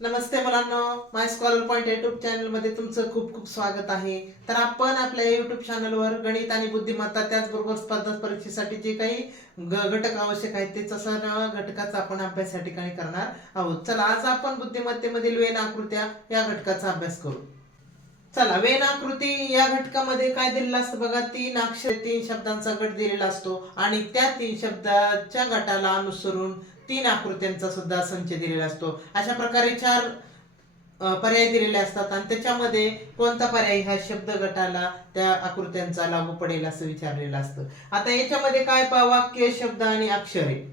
नमस्ते मुलांना माय scholar point YouTube चॅनलमध्ये तुमचं खूप खूप स्वागत आहे. तर आपण आपल्या युट्यूब चॅनलवर गणित आणि बुद्धिमत्ता त्याचबरोबर स्पर्धा परीक्षेसाठी जे काही घटक आवश्यक आहेत ते सर्व घटकाचा आपण अभ्यास या ठिकाणी करणार आहोत. चला आज आपण बुद्धिमत्तेमधील वेन आकृत्या या घटकाचा अभ्यास करू. चला वेन आकृती या घटकामध्ये काय दिलेलं असतं बघा? तीन अक्षर तीन शब्दांचा गट दिलेला असतो आणि त्या तीन शब्दाच्या गटाला अनुसरून तीन आकृत्यांचा सुद्धा संच दिलेला असतो. अशा प्रकारे चार पर्याय दिलेले असतात आणि त्याच्यामध्ये कोणता पर्याय? ह्या शब्द गटाला त्या आकृत्यांचा लागू पडेल असं विचारलेलं असतं. आता याच्यामध्ये काय पहा? वाक्य शब्द आणि अक्षरे.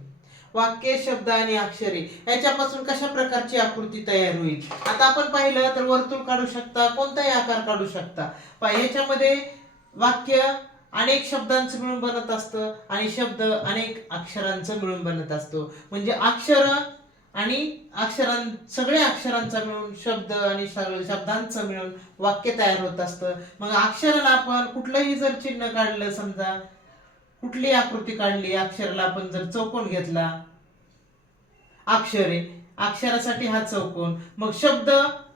वाक्य शब्द आणि अक्षरे याच्यापासून कशा प्रकारची आकृती तयार होईल? आता आपण पाहिलं तर वर्तुळ काढू शकता कोणताही आकार काढू शकता. पहा याच्यामध्ये वाक्य अनेक शब्दांचं मिळून बनत असतं आणि शब्द अनेक अक्षरांचं मिळून बनत असतो. म्हणजे अक्षर आणि अक्षरां सगळ्या अक्षरांचा मिळून शब्द आणि शब्दांचं मिळून वाक्य तयार होत असतं. मग अक्षराला आपण कुठलंही जर चिन्ह काढलं समजा कुठली आकृती काढली? अक्षराला आपण जर चौकोन घेतला. अक्षरे. अक्षरासाठी हा चौकोन. मग शब्द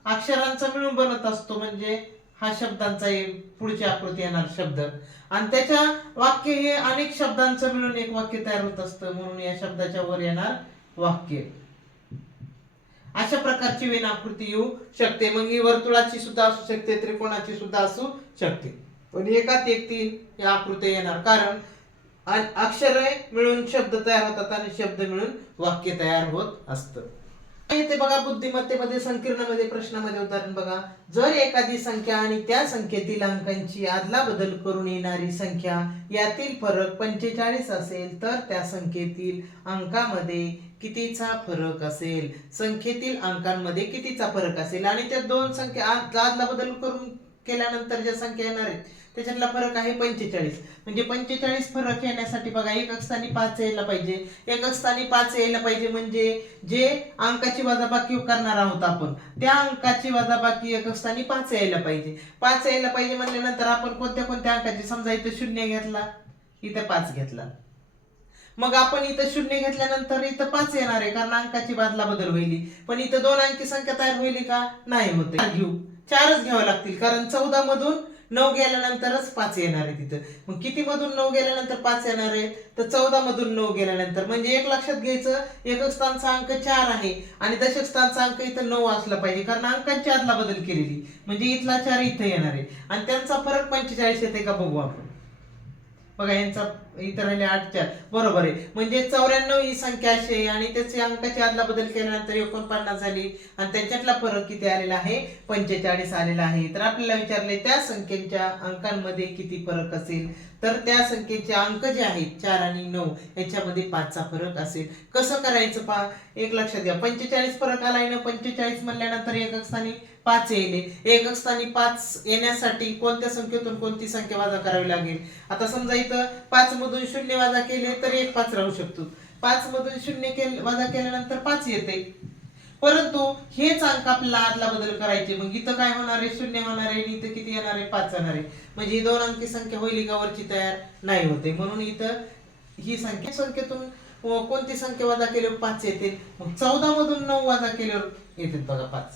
अक्षरांचा मिळून बनत असतो म्हणजे हा शब्दांचा येईल पुढची आकृती येणार शब्द. आणि त्याच्या वाक्य हे अनेक शब्दांचं मिळून एक वाक्य तयार होत असतं. म्हणून या शब्दाच्या वर येणार वाक्य. अशा प्रकारची वेन आकृती येऊ शकते. मग ही वर्तुळाची सुद्धा असू शकते त्रिकोणाची सुद्धा असू शकते. पण एकात एक तीन या आकृत्या येणार. कारण आणि अक्षरे मिळून शब्द तयार होतात आणि शब्द मिळून वाक्य तयार होत असतं. येते बघा बुद्धिमत्तेमध्ये संकीर्णमध्ये प्रश्नामध्ये उदाहरण बघा. जर एखादी संख्या आणि त्या संख्येतील अंकांची आदला बदल करून येणारी संख्या यातील फरक पंचेचाळीस असेल तर त्या संख्येतील अंकामध्ये कितीचा फरक असेल? संख्येतील अंकांमध्ये कितीचा फरक असेल? आणि त्या दोन संख्या आदला बदल करून केल्यानंतर ज्या संख्या येणार आहेत त्याच्यातला फरक आहे पंचेचाळीस. म्हणजे पंचेचाळीस फरक येण्यासाठी बघा एक स्थानी पाच यायला पाहिजे. एक स्थानी पाच यायला पाहिजे म्हणजे जे अंकाची वजाबाकी करणार आहोत आपण त्या अंकाची वजाबाकी एक स्थानी पाच यायला पाहिजे. पाच यायला पाहिजे म्हणल्यानंतर आपण कोणत्या कोणत्या अंकाची? समजा इथं शून्य घेतला इथं पाच घेतला. मग आपण इथं शून्य घेतल्यानंतर इथं पाच येणार आहे कारण अंकाची बादला बदल होईल. पण इथं दोन अंकी संख्या तयार होईल का? नाही होते. घेऊ. चारच घ्यावं लागतील कारण चौदा मधून नऊ गेल्यानंतरच पाच येणार आहे तिथं. मग किती मधून नऊ गेल्यानंतर पाच येणार आहे? तर चौदा मधून नऊ गेल्यानंतर. म्हणजे एक लक्षात घ्यायचं एकक स्थानचा अंक चार आहे आणि दशक स्थानचा अंक इथं नऊ असला पाहिजे. कारण अंकांची आदला बदल केलेली. म्हणजे इथला चार इथं येणार आहे. आणि त्यांचा फरक पंचेचाळीस येते का बघू आपण. बघा यांचा इथं राहिले आठ चार बरोबर आहे. म्हणजे चौऱ्याण्णव ही संख्या अशी आहे आणि त्याचे अंकाची आदला बदल केल्यानंतर एकोणपन्नास झाली आणि त्यांच्यातला फरक किती आलेला आहे? पंचेचाळीस आलेला आहे. तर आपल्याला विचारले त्या संख्येच्या अंकांमध्ये किती फरक असेल? तर त्या संख्येचे अंक जे आहेत चार आणि नऊ याच्यामध्ये पाचचा फरक असेल. कसं करायचं पहा? एक लक्षात घ्या. पंचेचाळीस फरक आलाय ना? पंचेचाळीस म्हणल्यानंतर एकक स्थानी पाच येणे एकक स्थानी पाच येण्यासाठी कोणत्या संख्येतून कोणती संख्या वाजा करावी लागेल? आता समजा इथं पाच मधून शून्य वाजा केले तर एक पाच राहू शकतो. पाच मधून शून्य केले वाजा केल्यानंतर पाच येते. परंतु हेच अंक आपल्याला आदला बदल करायचे. मग इथं काय होणार आहे? शून्य होणार आहे आणि इथं किती येणार आहे? पाच येणार आहे. म्हणजे ही दोन अंकी संख्या होईल का वरची तयार नाही होते. म्हणून इथं ही संख्या संख्येतून कोणती संख्या वजा केल्यावर पाच येते? मग चौदा मधून नऊ वजा केल्यावर येते बघा पाच.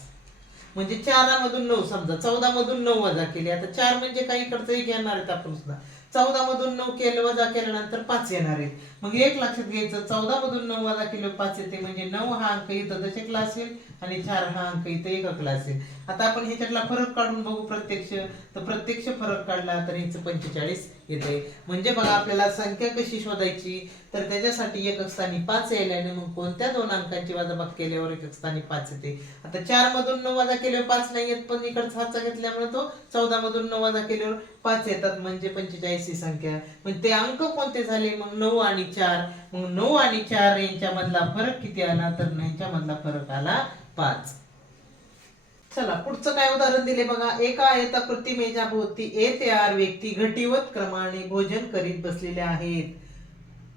म्हणजे चारा मधून नऊ समजा चौदा मधून नऊ वजा केले. आता चार म्हणजे काही खर्चही घेणार आहेत आपण सुद्धा. चौदा मधून नऊ केलं वजा केल्यानंतर पाच येणार आहेत. मग एक लक्षात घ्यायचं चौदा मधून नऊ वजा केलं पाच येते. म्हणजे नऊ हा अंक इथं दशकला असेल आणि चार हा अंक इथं एककला असेल आता आपण ह्याच्यातला फरक काढून बघू प्रत्यक्ष. तर प्रत्यक्ष फरक काढला तर हिचं पंचेचाळीस येते म्हणजे बघा आपल्याला संख्या कशी शोधायची? तर त्याच्यासाठी एकक स्थानी पाच यायल्याने मग कोणत्या दोन अंकांची वजाबाकी केल्यावर एकक स्थानी पाच येते? आता चार मधून नऊ वजा केल्यावर पाच नाही येत पण इकडचा हातचा घेतल्यामुळे तो चौदा मधून नऊ वजा केल्यावर पाच येतात म्हणजे पंचेचाळीस ही संख्या. मग ते अंक कोणते झाले? मग नऊ आणि चार. मग नऊ आणि चार यांच्या मधला फरक किती आला? तर यांच्यामधला फरक आला पाच. चला पुढचं काय उदाहरण दिले बघा? एका आयताकृती मेजाभोवती. ए ते आर व्यक्ती घटीवत क्रमाने भोजन करीत बसलेले आहेत.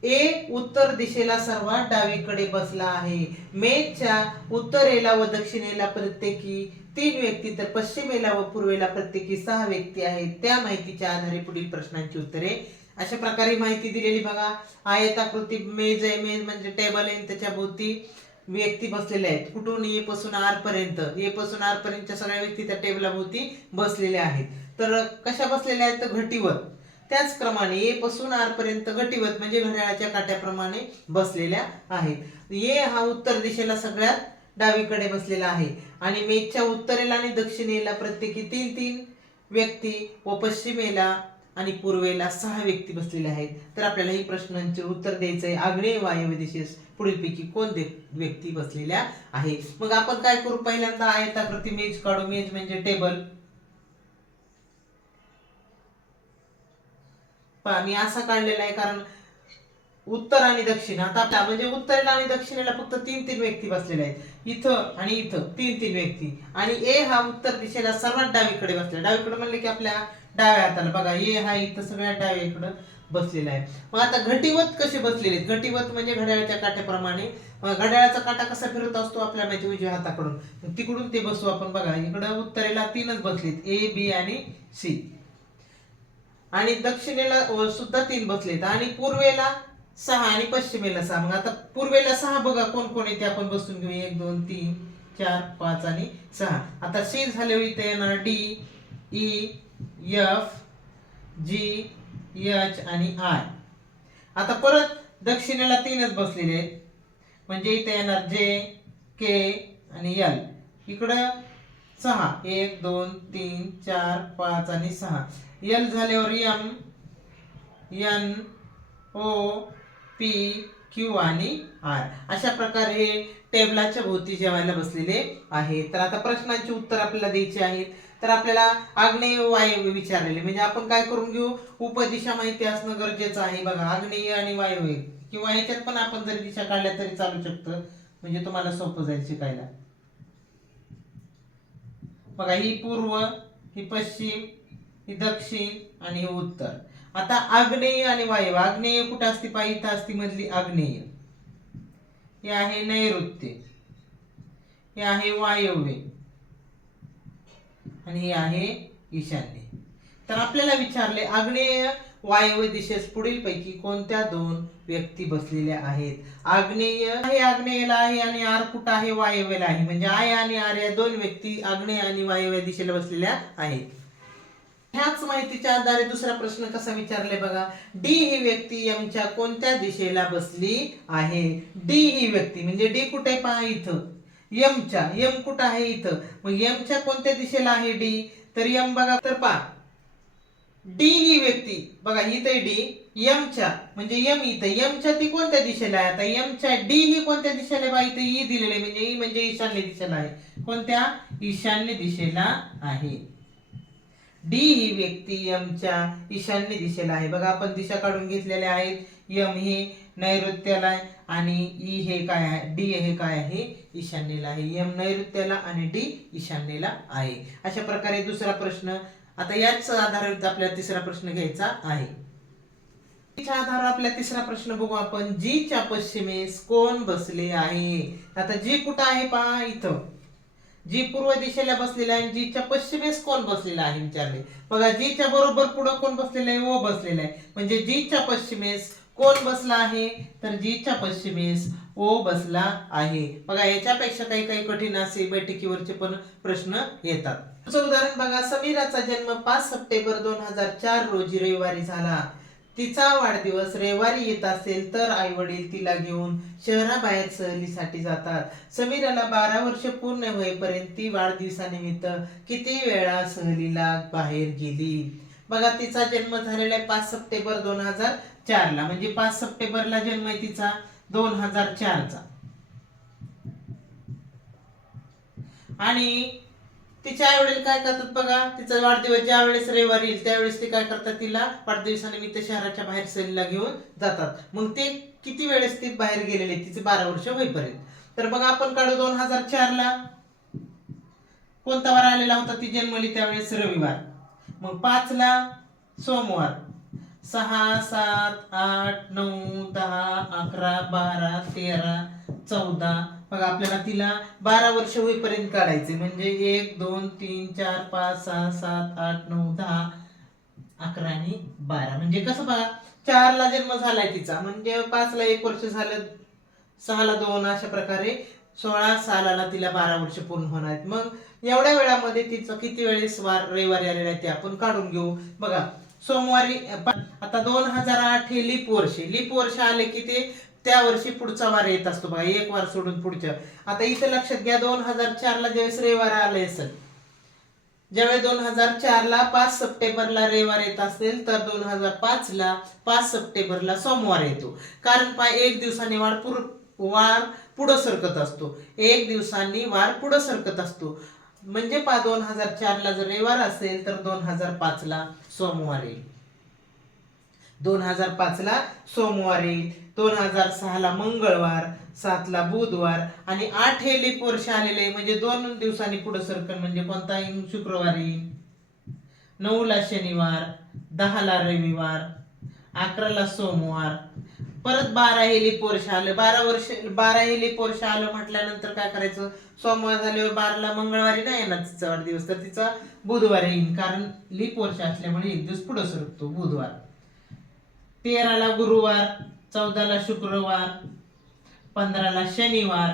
ए उत्तर दिशेला सर्वात डावीकडे बसला आहे. मेजच्या उत्तरेला व दक्षिणेला प्रत्येकी तीन व्यक्ती तर पश्चिमेला व पूर्वेला प्रत्येकी सहा व्यक्ती आहेत. त्या माहितीच्या आधारे पुढील प्रश्नांची उत्तरे. अशा प्रकारे माहिती दिलेली बघा. आयताकृती मेज आहे मेज म्हणजे टेबल आहे त्याच्या भोवती व्यक्ती बसलेल्या आहेत. कुठून? ए पासून आर पर्यंत. ए पासून आर पर्यंतच्या सगळ्या व्यक्ती त्या टेबलाभोवती बसलेल्या आहेत. तर कशा बसलेल्या आहेत? तर घटीवत. त्याचप्रमाणे ए पासून आर पर्यंत घटीवत म्हणजे घड्याळाच्या काट्याप्रमाणे बसलेल्या आहेत. ए हा उत्तर दिशेला सगळ्यात डावीकडे बसलेला आहे. आणि मेघच्या उत्तरेला आणि दक्षिणेला प्रत्येकी तीन तीन व्यक्ती व पश्चिमेला आणि पूर्वेला सहा व्यक्ती बसलेल्या आहेत. तर आपल्याला ही प्रश्नांचे उत्तर द्यायचं आहे आग्नेय वायव्य दिशेस पुढीलपैकी कोण दे- व्यक्ती बसलेल्या आहे मग आपण काय करू? पहिल्यांदा आयताकृती मेज काढू. मेज म्हणजे टेबल. मी असा काढलेला आहे कारण उत्तर आणि दक्षिण. आता आपल्या म्हणजे उत्तरेला आणि दक्षिणेला फक्त तीन तीन व्यक्ती बसलेल्या आहेत. इथं आणि इथं तीन तीन व्यक्ती. आणि ए हा उत्तर दिशेला सर्वात डावीकडे बसलेला डावीकडे म्हणले की आपल्या डाव्या हाताला. बघा ए हा इथं सगळ्यात डावीकडे बसलेला आहे. मग आता घटीवत कसे बसलेले आहेत? घटीवत म्हणजे घड्याळाच्या काट्याप्रमाणे. मग घड्याळाचा काटा कसा फिरत असतो आपल्या माहिती उजव्या हाताकडून. तिकडून ते बसू आपण. बघा इकडं उत्तरेला तीनच बसलेत ए बी आणि सी. आणि दक्षिणेला सुद्धा तीन बसलेत आणि पूर्वेला सहा आणि पश्चिमेला सहा. मग आता पूर्वेला सहा बघा कोण कोण येते आपण बसून घेऊ. एक दोन तीन चार पाच आणि सहा. आता सी झाल्यावर इथे येणार D E F G H आणि आय. आता परत दक्षिणेला तीनच बसलेले आहेत. म्हणजे इथे येणार जे के आणि एल. इकडं सहा. एक दोन तीन चार पाच आणि सहा. एल झाल्यावर M N O P Q आणि आर अशा प्रकारे हे टेबलाच्या भोवती जेवायला बसलेले आहे. तर आता प्रश्नांची उत्तर आपल्याला द्यायची आहेत. तर आपल्याला आग्नेय वायव्य विचारलेले. म्हणजे आपण काय करून घेऊ? उपदिशा माहिती असणं गरजेचं आहे. बघा आग्नेय आणि वायव्य किंवा याच्यात पण आपण जरी दिशा काढल्या तरी चालू शकतं. म्हणजे तुम्हाला सोपं जाईल शिकायला. बघा ही पूर्व ही पश्चिम ही दक्षिण आणि हे उत्तर. आता आग्नेय आणि वायव्य आग्नेय कुठं असते? पाय इथं असते मधली आग्नेय. हे आहे नैऋत्य. हे आहे वायव्य. आणि हे आहे ईशान्य. तर आपल्याला विचारले आग्नेय वायव्य दिशेस पुढील पैकी कोणत्या दोन व्यक्ती बसलेल्या आहेत? आग्नेय हे आग्नेयला आहे आणि आर कुठं आहे? वायव्यला आहे. म्हणजे आय आणि आर या दोन व्यक्ती आग्नेय आणि वायव्य दिशेला बसलेल्या आहेत. ह्याच माहितीच्या आधारे दुसरा प्रश्न कसा विचारले बघा. डी ही व्यक्ती यमच्या कोणत्या दिशेला बसली आहे? डी ही व्यक्ती म्हणजे डी कुठे पहा इथं. यमच्या यम कुठं आहे इथं? मग यमच्या कोणत्या दिशेला आहे डी तर यम बघा तर पहा. डी ही व्यक्ती बघा इथे डी यमच्या म्हणजे यम इथं. यमच्या ती कोणत्या दिशेला आहे? आता यमच्या डी ही कोणत्या दिशेला आहे? बा इथे ई e दिलेले म्हणजे ई म्हणजे ईशान्य दिशेला आहे. कोणत्या? ईशान्य दिशेला आहे. डी ही व्यक्ती यमच्या ईशान्य दिशेला आहे. बघा आपण दिशा काढून घेतलेल्या आहेत. यम हे नैऋत्याला आहे आणि ई हे काय आहे? डी हे काय आहे? ईशान्येला आहे. यम नैऋत्याला आणि डी ईशान्येला आहे. अशा प्रकारे दुसरा प्रश्न. आता याच आधारावर आपल्याला तिसरा प्रश्न घ्यायचा आहे. तिच्या आधारावर आपला तिसरा प्रश्न बघू आपण. जीच्या पश्चिमेस कोण बसले आहे? आता जी कुठं आहे? पहा इथं. जी पूर्व दिशेला बसलेला आहे जीच्या पश्चिमेस कोण बसलेला आहे विचारले. बघा जीच्या बरोबर पुढं कोण बसलेलं आहे? ओ बसलेला आहे. म्हणजे जीच्या पश्चिमेस कोण बसला आहे? तर जीच्या पश्चिमेस ओ बसला आहे. बघा याच्यापेक्षा काही काही कठीण असे बैठकीवरचे पण प्रश्न येतात. उदाहरण बघा. समीराचा जन्म पाच सप्टेंबर दोन हजार चार रोजी रविवारी झाला. तिचा वाढदिवस रविवारी येत असेल तर आई वडील तिला घेऊन शहराबाहेर सहलीसाठी जातात. समीराला बारा वर्ष पूर्ण होईपर्यंत ती वाढदिवसानिमित्त किती वेळा सहलीला बाहेर गेली? बघा तिचा जन्म झालेला आहे पाच सप्टेंबर दोन हजार चारला. म्हणजे पाच सप्टेंबरला जन्म आहे तिचा दोन हजार चारचा. आणि तिच्या आई वडील काय करतात बघा तिचा वाढदिवस ज्या वेळेस रविवारी येईल त्यावेळेस ते काय करतात तिला? वाढदिवसानिमित्त शहराच्या बाहेर सहलीला घेऊन जातात. मग ते किती वेळेस ती बाहेर गेलेले? तिचे बारा वर्ष होईपर्यंत. तर बघा आपण काढू दोन हजार चार ला कोणता वार आलेला होता? ती जन्मली त्यावेळेस रविवार. मग पाच ला सोमवार. सहा सात आठ नऊ दहा अकरा बारा तेरा चौदा बघा आपल्याला तिला बारा वर्ष होईपर्यंत काढायचे. म्हणजे एक दोन तीन चार पाच सहा सात आठ नऊ दहा अकरा आणि बारा. म्हणजे कसं बघा चार ला जन्म झालाय तिचा. म्हणजे पाच ला एक वर्ष झालं सहाला दोन अशा प्रकारे सोळा सालाला तिला बारा वर्ष पूर्ण होणार आहेत. मग एवढ्या वेळामध्ये तिचं किती वेळेस वार रविवारी आलेला आहे ते आपण काढून घेऊ. बघा सोमवारी आता दोन हजार आठ हे लिप वर्ष. लिप वर्ष आले की ते त्या वर्षी पुढचा वार येत असतो बघा एक वार सोडून पुढच्या. आता इथं लक्षात घ्या दोन हजार चार ला ज्यावेळेस रविवार आले असेल ज्यावेळेस दोन हजार चार ला पाच सप्टेंबरला रविवार येत असेल तर दोन हजार पाच ला पाच सप्टेंबरला सोमवार येतो. कारण पाय एक दिवसाने वार पुर वार पुढं सरकत असतो. एक दिवसांनी वार पुढं सरकत असतो. म्हणजे पा दोन हजार चार ला जर रविवार असेल तर दोन हजार पाच ला सोमवार येईल. दोन हजार पाचला सोमवारी दोन हजार सहाला मंगळवार सातला बुधवार आणि आठ हे लिप वर्ष आलेले म्हणजे दोन दिवसांनी पुढे सरकन म्हणजे कोणता येईल? शुक्रवारी नऊला शनिवार दहाला रविवार अकराला सोमवार. परत बारा हे लिप वर्ष आलं. बारा वर्ष बारा हे लिप वर्ष आलं म्हटल्यानंतर काय करायचं? सोमवार झाल्यावर बाराला मंगळवारी नाही येणार तिचा वाढदिवस. तर तिचा बुधवार येईल. कारण लिप वर्ष असल्यामुळे एक दिवस पुढे सरकतो बुधवार. तेराला गुरुवार चौदाला शुक्रवार पंधराला शनिवार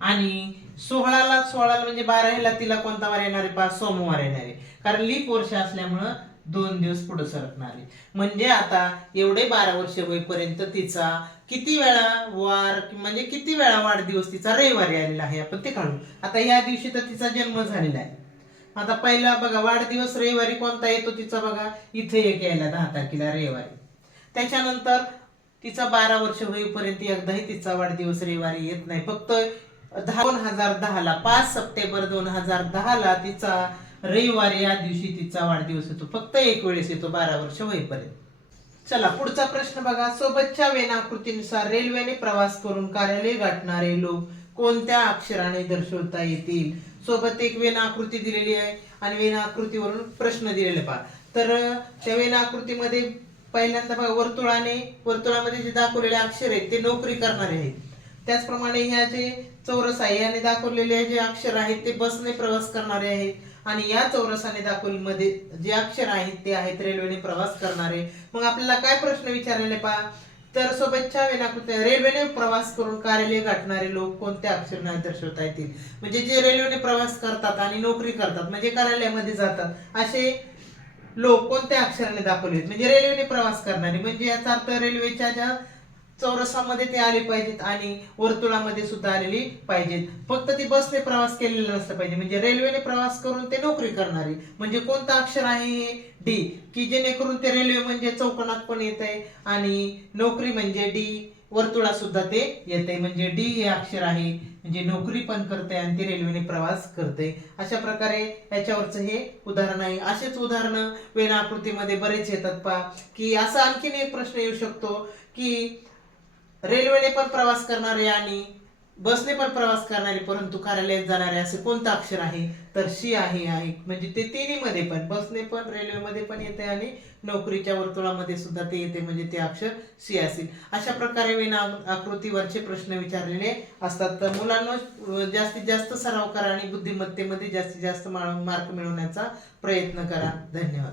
आणि सोळाला सोळाला म्हणजे बारा ह्याला तिला कोणता वार येणार आहे? पाच सोमवार येणार आहे. कारण लीप वर्ष असल्यामुळं दोन दिवस पुढे सरकणार आहे. म्हणजे आता एवढे बारा वर्ष होईपर्यंत तिचा किती वेळा वार म्हणजे किती वेळा वाढदिवस तिचा रविवारी आलेला आहे आपण ते काढू. आता या दिवशी तर तिचा जन्म झालेला आहे. आता पहिला बघा वाढदिवस रविवारी कोणता येतो तिचा बघा? इथे एक यायला दहा तारखेला रविवारी. त्याच्यानंतर तिचा बारा वर्ष होईपर्यंत एकदाही तिचा वाढदिवस रविवारी येत नाही. फक्त दहा दोन हजार दहाला पाच सप्टेंबर दोन हजार दहाला तिचा रविवारी या दिवशी तिचा वाढदिवस येतो. फक्त एक वेळेस येतो बारा वर्ष होईपर्यंत. चला पुढचा प्रश्न बघा. सोबतच्या वेनाकृतीनुसार रेल्वेने प्रवास करून कार्यालय गाठणारे लोक कोणत्या अक्षराने दर्शवता येतील? सोबत एक वेनाकृती दिलेली आहे आणि वेनाकृतीवरून प्रश्न दिलेले पहा. तर त्या वेनाकृतीमध्ये पहिल्यांदा बघा वर्तुळाने वर्तुळामध्ये जे दाखवलेले अक्षर आहेत ते नोकरी करणारे आहेत. त्याचप्रमाणे ह्या जे चौरस आहे याने दाखवलेले जे अक्षर आहेत ते बसने प्रवास करणारे आहेत. आणि या चौरसाने दाखवलीमध्ये जे अक्षर आहेत ते आहेत रेल्वेने प्रवास करणारे. मग आपल्याला काय प्रश्न विचारलेले पहा? तर सोबतच्या वेनाकृती. रेल्वेने प्रवास करून कार्यालय गाठणारे लोक कोणत्या अक्षराने दर्शवता येतील? म्हणजे जे रेल्वेने प्रवास करतात आणि नोकरी करतात म्हणजे कार्यालयामध्ये जातात असे लोक कोणत्या अक्षराने दाखवले आहेत? म्हणजे रेल्वेने प्रवास करणारे. म्हणजे याचा अर्थ रेल्वेच्या ज्या चौरसामध्ये ते आले पाहिजेत आणि वर्तुळामध्ये सुद्धा आलेली पाहिजेत. फक्त ती बसने प्रवास केलेला नसला पाहिजे. म्हणजे रेल्वेने प्रवास करून ते नोकरी करणारे. म्हणजे कोणतं अक्षर आहे हे? डी की जेणेकरून ते रेल्वे म्हणजे चौकोनात पण येत आहे आणि नोकरी म्हणजे डी वर्तुळात सुद्धा ते येते म्हणजे डी हे अक्षर आहे. म्हणजे नोकरी पण करते आणि ते रेल्वेने प्रवास करते अशा प्रकारे याच्यावरचं हे उदाहरण आहे. असेच उदाहरणं वेनाकृतीमध्ये बरेच येतात पा की असा आणखीन एक प्रश्न येऊ शकतो की रेल्वेने पण प्रवास करणारे आणि बसने पण प्रवास करणारे परंतु कार्यालयात जाणारे असे कोणतं अक्षर आहे? तर शी आहे आहे म्हणजे ते तिन्ही मध्ये पण बसने पण रेल्वेमध्ये पण येते आणि नोकरीच्या वर्तुळामध्ये सुद्धा ते येते. म्हणजे ते अक्षर सी असेल. अशा प्रकारे विना आकृतीवरचे प्रश्न विचारलेले असतात. तर मुलांना जास्तीत जास्त सराव करा आणि बुद्धिमत्तेमध्ये जास्तीत जास्त मार्क मिळवण्याचा प्रयत्न करा. धन्यवाद.